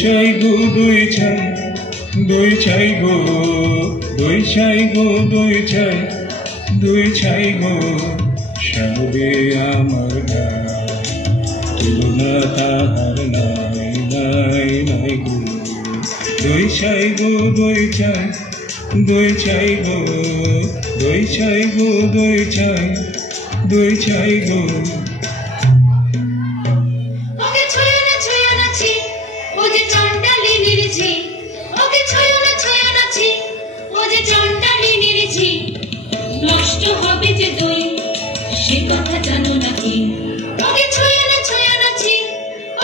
ছাই গো দুই ছাই, দুই ছাই গো, দুই ছাই গো, দুই ছাই, দুই ছাই গো, সবে আমার গায় তুলনা তাহার নাই নাই নাই গো। দুই ছাই গো দুই ছাই, দুই ছাই গো, দুই ছাই গো, দুই ছাই, দুই ছাই গো। ওকে ছয় না ছি, ও যে চন্ডালিনীর ঝি। ওকে ছয় না ছি, ও যে চন্ডালিনীর ঝি। নষ্ট হবে যে দই, সে কথা জানো নাকি? ওকে ছয় না ছি,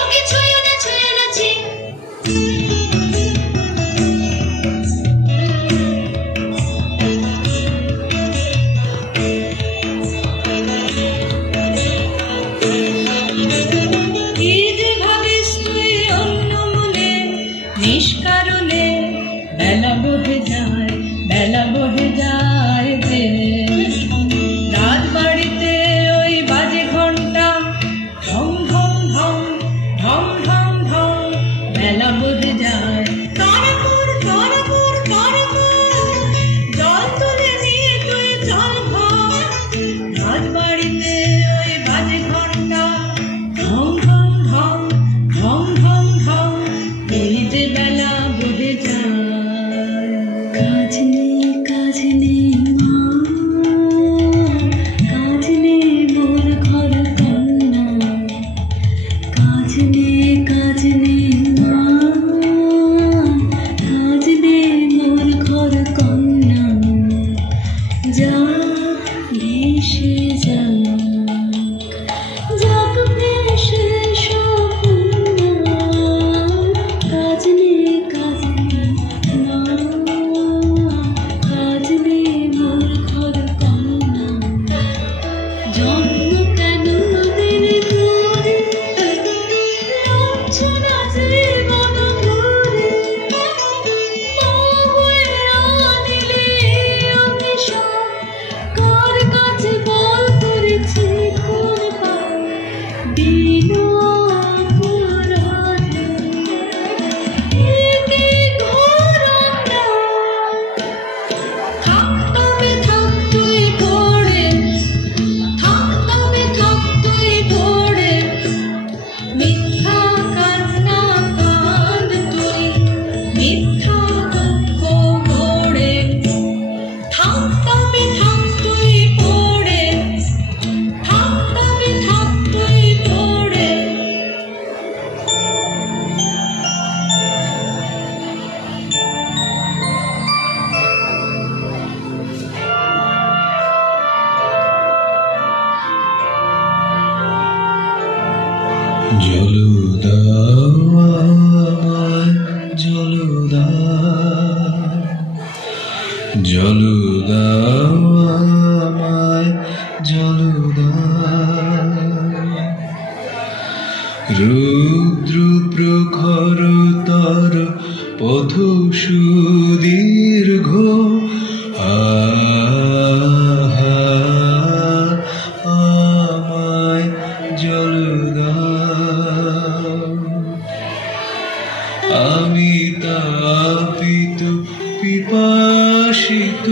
ওকে ছয় না ছি। নিষ্কারণে বেলা বহে যায়, বেলা বহে যায় যে রাত বাড়িতে ওই বাজে ঘন্টা ঢং ঢং ঢং ঢং ঢং ঢং বেলা বহে যায়। তারপর তারপর তারপর জল তুলে নিয়ে তুই জল ভর। রাত বাড়িতে ওই বাজে ঘন্টা ঢং ঢং ঢং ঢং ঢং ঢং ওই যে বেলা বহে যায়। কাজ নেই মা, কাজ নেই মোর ঘর কন্যা। কাজ নেই মা, কাজ নেই মোর ঘর কন্যা। যা ভেসে যা, যাক ভেসে স্বপ্ন। কাজ নেই মা, কাজ নেই মোর ঘর কন্যা। জন্ম কেন দিলে তোরে, লাঞ্ছনা জীবন ভরে। মা হয়ে আনিলে অভিশাপ, কার কাছে বল করেছি কোন পাপ? বিনা অপরাধে একে ঘোর অন্যায়। থাক তবে থাক তুই পড়ে, থাক তবে থাক তুই পড়ে। মিথ্যা কান্না কাঁদ তুই, মিথ্যা দুঃখ গড়ে। থাক তবে থাক তুই পড়ে, থাক তবে থাক তুই পড়ে। জল দাও আমায়, জল দাও, জল দাও আমায়, জল দাও। রুদ্র প্রখরতর পথ সুদীর্ঘ, আমায় জল দাও। আমি তাপিত পিপাসিত,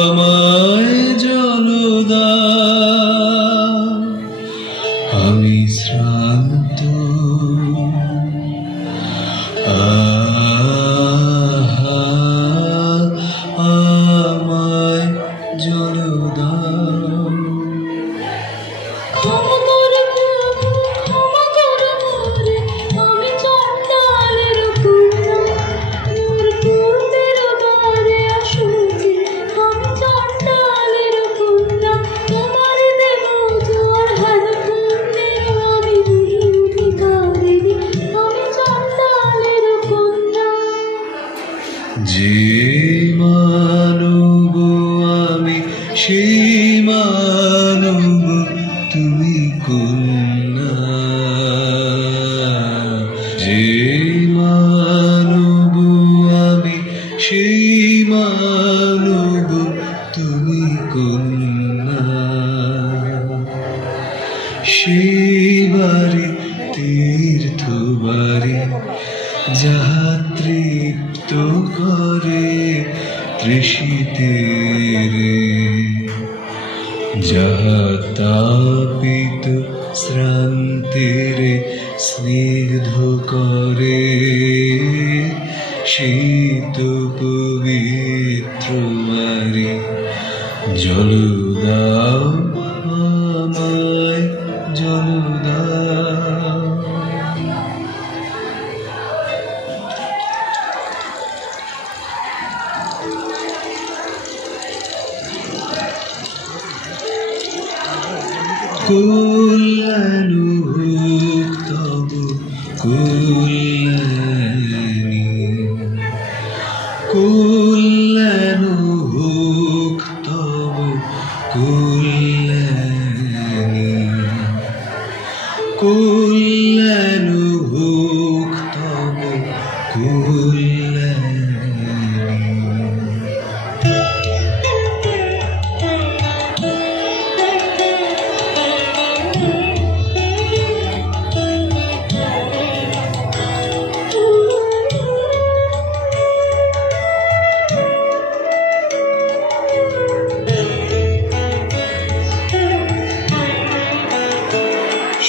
আমায় জল দাও। আমি শ্রান্ত, আমায় জল দাও। ক্ষমা কর প্রভু, ক্ষমা কর মোরে। আমি চন্ডালের কন্যা, মোর পূর্বের দ্বারে আসুচি। আমি চন্ডালের কন্যা, তোমার দেব জোর হেন পুণ্যে। আমি রহি অধিকারিণী, আমি চন্ডালের কন্যা। যে মানব আমি, সেই মানব তুমি কন্যা। যে মানব আমি, সেই মানব তুমি কন্যা। সেই বাড়ি তীর্থ বাড়ি তৃষিতে রে যাহা তাপিত শ্রান্তিরে স্নিগ্ধ করে শীত পবিত্র বাড়ি জল দাও আমায় জল দাও। কল্যাণু হোক তব কল্যাণী, কল্যাণু হোক তব কল্যাণী, কল্যাণু হোক তব কল্যাণী।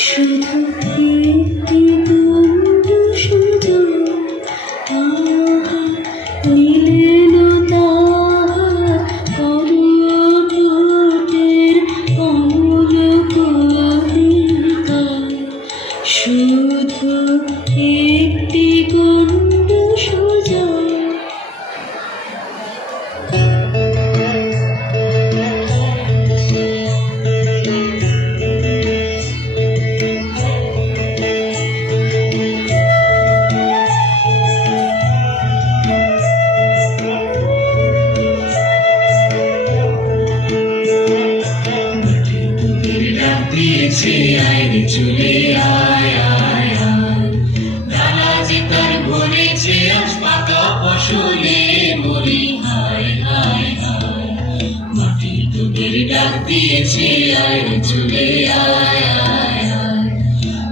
শুধু একটি দণ্ড সোজা, তাহা নিলেন তাহার করুণোটের অমূল কণিকা। শুধু একটি দণ্ড সোজা, দিয়েছে আইরে চলে আয় আয় আয়, ডালা যে তার ভরেছে আজ পাকা ফসলে মরি হায় হায় হায়। মাটি তোদের ডাক দিয়েছে আইরে চলে আয় আয় আয়,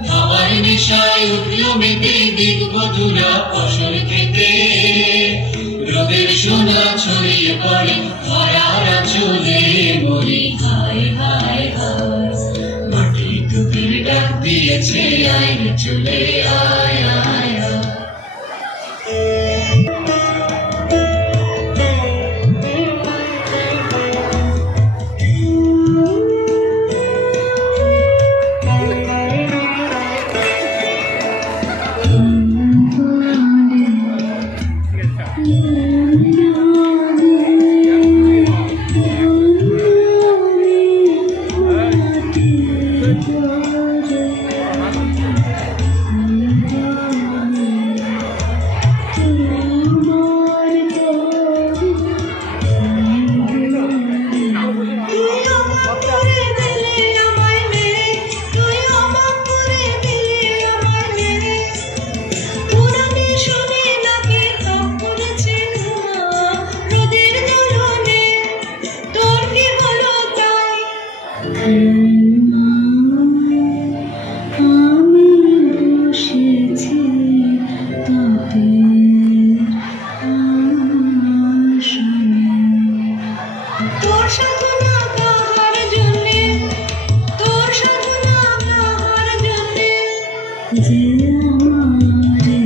খাবার নেশায় উঠল মেতে দিক বধুরা ফসল খেতে। রোদের সোনা ছড়িয়ে পড়ে খরার চলে মরি হায় হায় হায়। মাটি তোদের ডাক দিয়েছে আইরে চলে আয় আয় আয়। আমি বসেছি তাপের আসনে, তোর সাধনা কাহার জন্যে, তোর সাধনা কাহার জন্যে, যে আমারে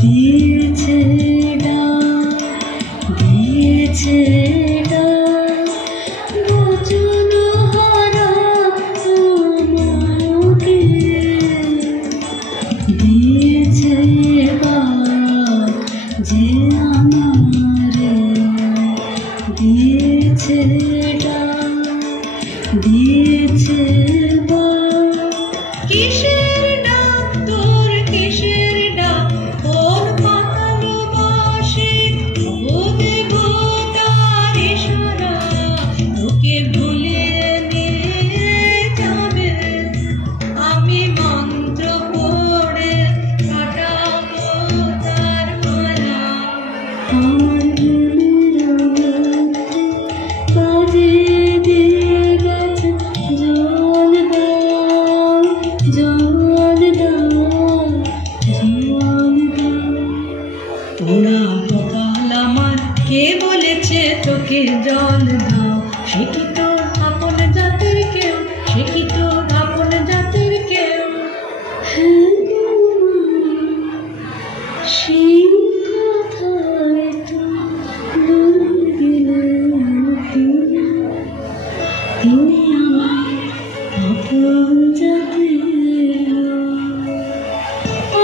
দিয়েছে ডাক, দিয়েছে ডাক, বচন হারা আমাকে দিয়েছে ডাক, যে আমারে দিয়েছে ডাক, দিয়েছে ডাক। কিসের ডাক তোর, কিসের ডাক, কোন ভালোবাসে ও দেবতার ইশারা, তোকে ভুলিয়ে নিয়ে যাবে। আমি মন্ত্র পড়ে কাটাবো তার মালা, আমার মনের কাজে দিয়ে গেছে জল দাও, জল দাও, জল দাও। পোড়া কপাল আমার কে বলেছে তোকে জল দাও, সে কি তোর আপন জাতের কেউ, সে কি তোর আপন জাতের কেউ? সেই কথায় তো বলে দিলেন তিনি আমার আপন জাতের।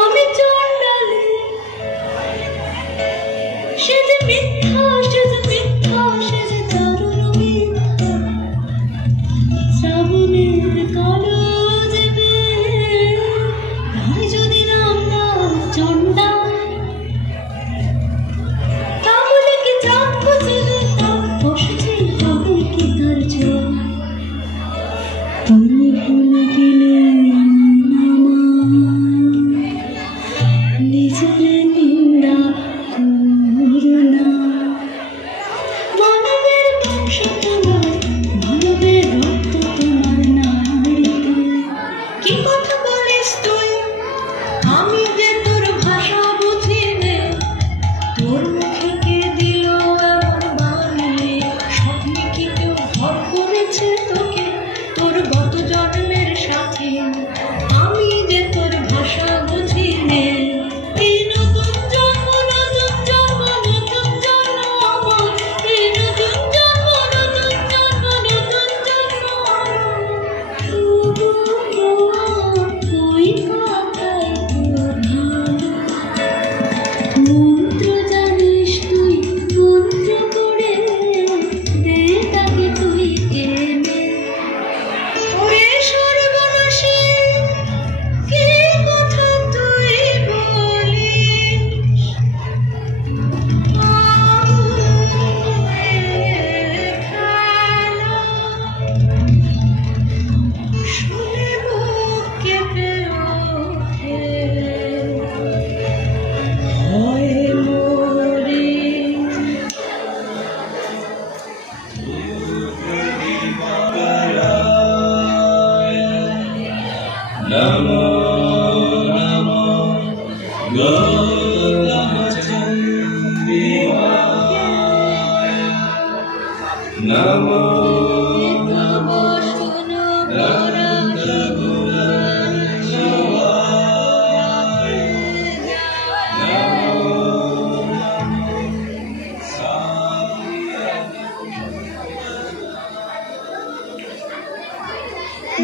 আমি চণ্ডালী, সে যে মিথ্যা, সে যে মিথ্যা, সে যে দারুণ মিথ্যা। শ্রাবণের কালো দেবে তাই যদি নাম দাও চণ্ডাল, তাহলে কি চাঁদ খুঁজলে তার বসেছে হবে কি তার জল? তুমি ভুলে গেলে নিজের নিন্দা করুণা। মানবের বংশ তোমার, মানবের রক্ত তোমার নাড়িতে। কি কথা বলিস তুই? আমি যে তোর ভাষা বুঝি নে। তোর মুখে কে দিল এমন বাণী? স্বপ্নে কি কেউ ঘর করেছে তোকে তোর গত জন্মের সাথে? আমি যে তোর ভাষা বুঝি নে। এই নতুন জন্ম, নতুন জন্ম, নতুন জন্ম আমার। এই নতুন জন্ম, নতুন জন্ম, নতুন জন্ম আমার। ওই কথাই তোর ভালো। মন্ত্র জানিস তুই, মন্ত্র করে দে তাকে তুই এনে। ওরে সর্বনাশী, কি কথা তুই বলিস? শুনে বুক কেঁপে ওঠে, ভয়ে মরি। নমো নমো গৌতমচন্দ্রিমায়, নমো তব শোনো রক্তগুলাশবায়, নমো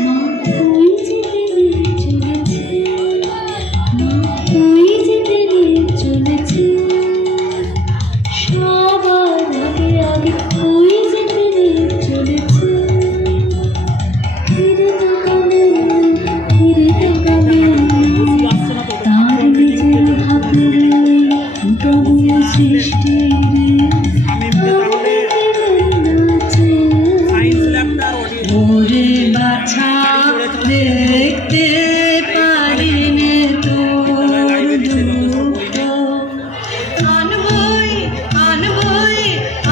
মা তুই যেতে চলেছে, মা তুই যেতে চলেছে। সবার আগে আগে তুই যেতে চলেছে। ফিরে তাকাবে, ফিরে তাকাবে তার নিজের হাতের প্রভু সৃষ্টি ওরে বাছা দেখতে পারিনে তোর দুঃখ। আনবই আনবই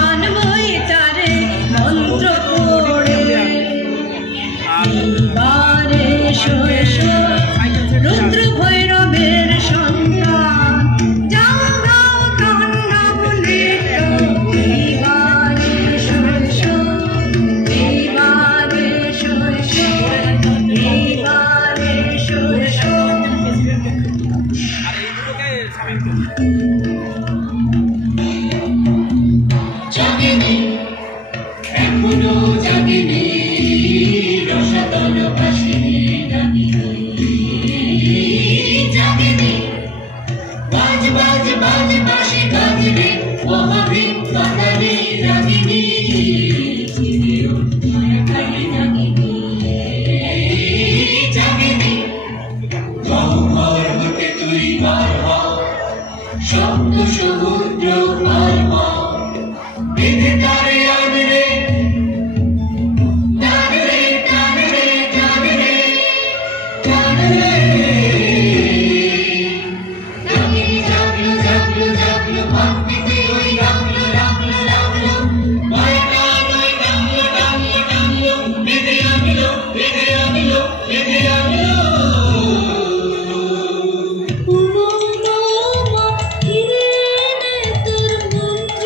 আনবই তারে মন্ত্র পড়ে। এইবারে এসো এসো রুদ্র ভৈরবের সন্তান, যাও গাও কান্না বলে। এইবারে এসো এসো, এইবারে এসো এসো, এইবারে এসো এসো। জাগেনি, এখনো জাগেনি, রসাতল বাসিনী ডাকিনি। জাগেনি, বাজ বাজ বাজ বাঁশি বাজবে, মহাবীর বাঙালি রাগিনী। চিনিও মায়াকালী রাগিনী। জাগেনি, গহ্বর হতে তুই বার হ, শব্দ সমুদ্র পার হ। বেঁধে তারে আনরে, টানরে টানরে টানরে টানরে। রাগিনী জাগলো জাগলো জাগলো, ভক্তিতে ওই রাগলো রাগলো রাগলো। মায়াটা নয় টানলো টানলো টানলো, বেঁধে আনলো বেঁধে আনলো বেঁধে আনলো। উমা উমা উমা, ফিরে এনে তোর মন্ত্র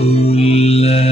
كلاني